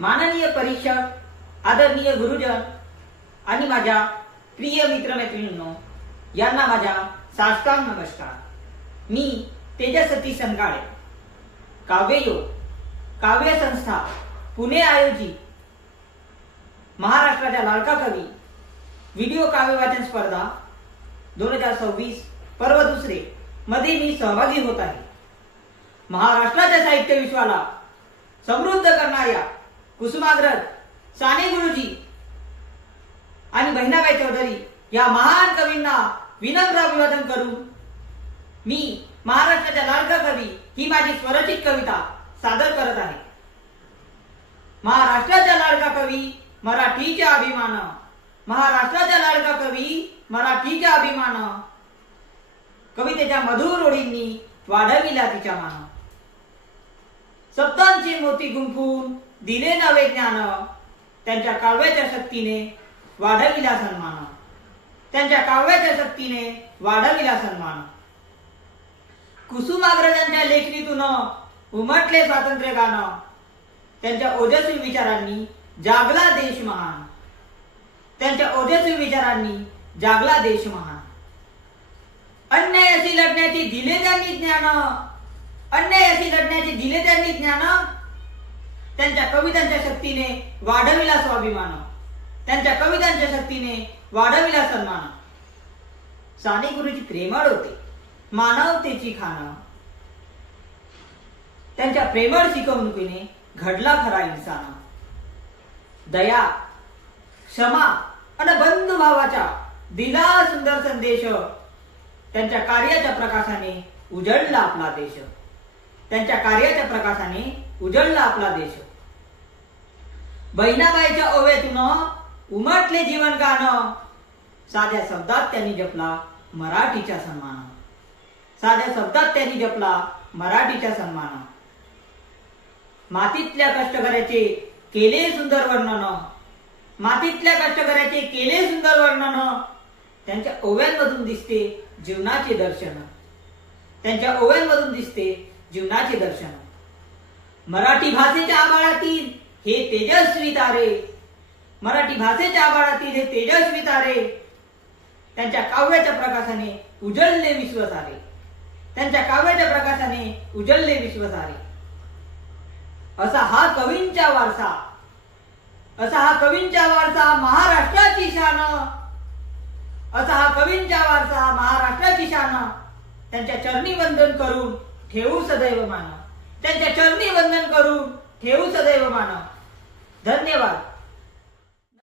माननीय परीक्षक, आदरणीय गुरुजन आणि माझ्या प्रिय मित्रमैत्रिणींनो, यांना माझ्या साष्टांग नमस्कार. मी तेजस सतीश संकाळे, काव्ययोग काव्य संस्था पुणे आयोजित महाराष्ट्राच्या लाडका कवी व्हिडिओ काव्य वाचन स्पर्धा 2026 पर्व दुसरे मध्ये मी सहभागी होत आहे. महाराष्ट्राच्या साहित्य विश्वाला समृद्ध करणाऱ्या कुसुमाग्रज साने गुरुजी आणि बहिणाबाई चौधरी या महान कवींना विनम्र अभिवादन करून मी महाराष्ट्राच्या लाडका कवी ही माझी स्वरचित कविता सादर करत आहे. महाराष्ट्राचा लाडका कवी मराठीचा अभिमान, महाराष्ट्राचा लाडका कवी मराठीचा अभिमान, कवितेच्या मधुर ओळींनी वाढविला तिच्या मान. शब्दांचे मोती गुंफून दिले नवे ज्ञान, त्यांच्या काव्याच्या शक्तीने वाढविला सन्मान, त्यांच्या काव्याच्या शक्तीने वाढविला सन्मान. कुसुमाग्रजांच्या लेखणीतून उमटले स्वातंत्र्य गाणं, त्यांच्या ओजस्वी विचारांनी जागला देश महान, त्यांच्या ओजस्वी विचारांनी जागला देश महान. अन्यायाशी लढण्याची दिले त्यांनी ज्ञान, अन्यायाशी लढण्याची दिले त्यांनी ज्ञान, त्यांच्या कवितांच्या शक्तीने वाढविला स्वाभिमान, त्यांच्या कवितांच्या शक्तीने वाढविला सन्मान. साने गुरुजी प्रेमळ होते, मानवतेची खाण, त्यांच्या प्रेमळ शिकवणुकीने घडला खरा इन्सान. दया, क्षमा आणि बंधुभावाचा दिला सुंदर संदेश, त्यांच्या कार्याच्या प्रकाशाने उजळला आपला देश, त्यांच्या कार्याच्या प्रकाशाने उजळला आपला देश. बहिणाबाईच्या ओव्यातून उमटले जीवन गाणं, साध्या शब्दात त्यांनी जपला मराठीचा सन्मान, साध्या शब्दात त्यांनी जपला मराठीचा सन्मान. मातीतल्या कष्टकऱ्याचे केले सुंदर वर्णन, मातीतल्या कष्टकऱ्याचे केले सुंदर वर्णन, त्यांच्या ओव्यांमधून दिसते जीवनाचे दर्शन, त्यांच्या ओव्यांमधून दिसते जीवनाचे दर्शन. मराठी भाषेच्या आभाळातील हे तेजस्वी तारे, मराठी भाषेच्या आभाळातील हे तेजस्वी तारे, त्यांच्या काव्याच्या प्रकाशाने उजळले विश्वसारे, त्यांच्या काव्याच्या प्रकाशाने उजळले विश्वसारे. असा हा कवींचा वारसा, असा हा कवींचा वारसा महाराष्ट्राची शान, असा हा कवींचा वारसा महाराष्ट्राची शान. त्यांच्या चरणी वंदन करून ठेवू सदैव मान, त्यांच्या चरणी वंदन करून ठेवू सदैव मान. धन्यवाद.